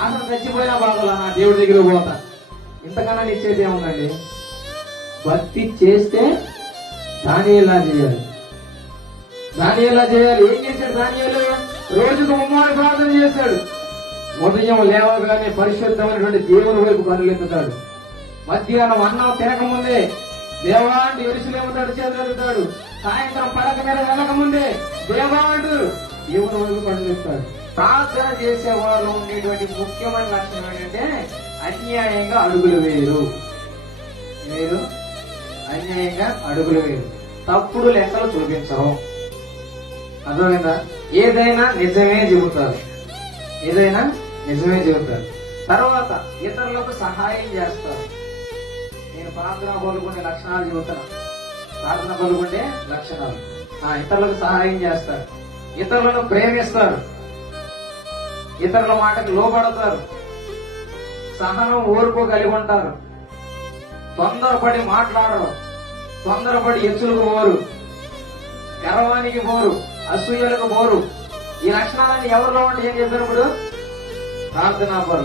అసలు చచ్చిపోయినా బాధలా నా దేవుడి దగ్గర పోతా. ఇంతకన్నా నిచ్చేది ఏముందండి? భక్తి చేస్తే దానియేలా చేయాలి. దానియేలా చేయాలి. ఏం చేశాడు దానియేలు? రోజుకు ముమ్మారు ప్రార్థన చేశాడు. ఉదయం లేవగానే పరిశుద్ధమైనటువంటి దేవుని వైపు కనులెత్తుతాడు. మధ్యాహ్నం అన్నం తినకముందే దేవాండు ఎరుసలేము తడు చేతులుతాడు. సాయంత్రం పడక మీద వెళ్ళకముందే దేవాండు దేవుని వైపు కనులెత్తాడు. ప్రార్థన చేసే వాళ్ళు ఉండేటువంటి ముఖ్యమైన లక్షణం ఏంటంటే అన్యాయంగా అడుగులు వేయరు. అన్యాయంగా అడుగులు వేయరు. తప్పుడు లెక్కలు చూపించరు. అర్థమైందా? ఏదైనా నిజమే చెబుతారు. తర్వాత ఇతరులకు సహాయం చేస్తారు. నేను ప్రార్థన కోరుకునే లక్షణాలు చెబుతాను. ప్రార్థన కోరుకుంటే లక్షణాలు. ఇతరులకు సహాయం చేస్తారు. ఇతరులను ప్రేమిస్తారు. ఇతరుల మాటకు లోబడతారు. సహనం ఓర్పు కలిగి ఉంటారు. తొందరపడి మాట్లాడరు. తొందరపడి ఎచ్చులకు పోరు. గర్వానికి పోరు. అసూయలకు పోరు. ఈ లక్షణాలన్నీ ఎవరిలో ఉంటే ఏం చెప్పారు? ఇప్పుడు ప్రార్థనా పరులు.